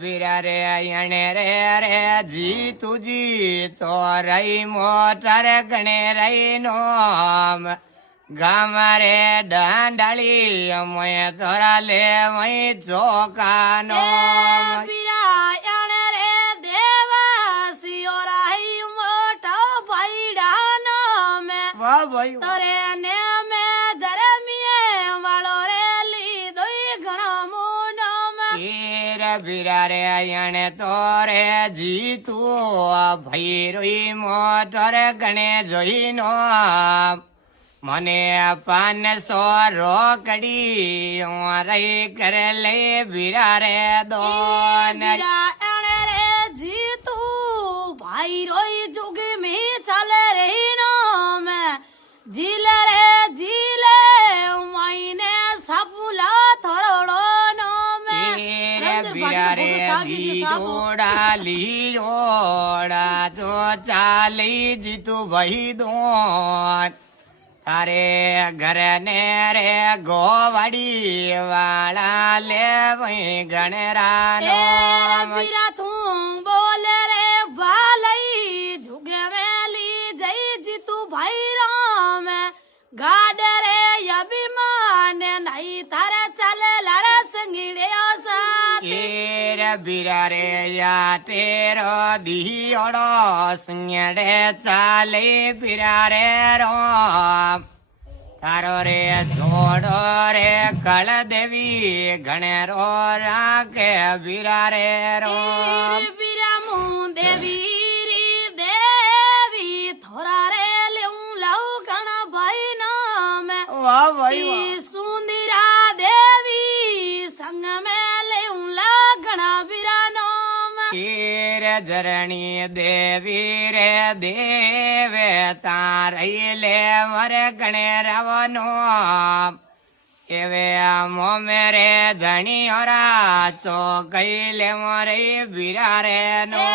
બીરા રે અયણે રે જીતુજી તો રહી મોટર ગણે રહી નોમ ગામ રે દાંડાળી અમે તોરા લે વઈ ચોકાનો વાહ ભાઈ તરે ને મે ધરમીએ વાળો રે લીધો ઘણા મોનમ રે બીરા રે અયણે તો રે જીતુ ભાઈ રોઈ મોટર ગણે જોઈ નો મને 500 રોકડી રહી કરે લે બીરા રે દોન જીતુ ભાઈ રોઈ જુગી મી ચાલે રહી નો મે જીલે રે જીલે માઈને સાપુલા થોડો નો મે બીરા રે જીતોડા લીઓડા તો ચાલી જીતુ ભાઈ દોન તારે ઘરે ને રે ગોવાડી વાળા લે વઈ ગણરાનો બીરા તું બોલે રે ભાલઈ જુગે વેલી જઈ જીતુ ભાઈ રામ ગાડ રે અભિમાન નહીં તારે ચાલે લારે સંગીડે રે બીરા રે યા તેરો દિયોડો સંગડે ચાલે બીરા રે રોમ તારો રે જોડો રે કળ દેવી ગણેરો રાખે બીરા રે રોમ બીરા મું દેવી દેવી થોરા રે લેવું લઉં ઘણા ભાઈ નામ વાહ ભાઈ સુંદરા દેવી સંગ મે લેવું લઉં ઘણા બીરા નામ રે ધરણી દેવી રે દેવે તારી લે મરે ગણે રવનો એવે મોમે રે ધણી હોરા ચો ગઈ લે મરે બીરા રે નો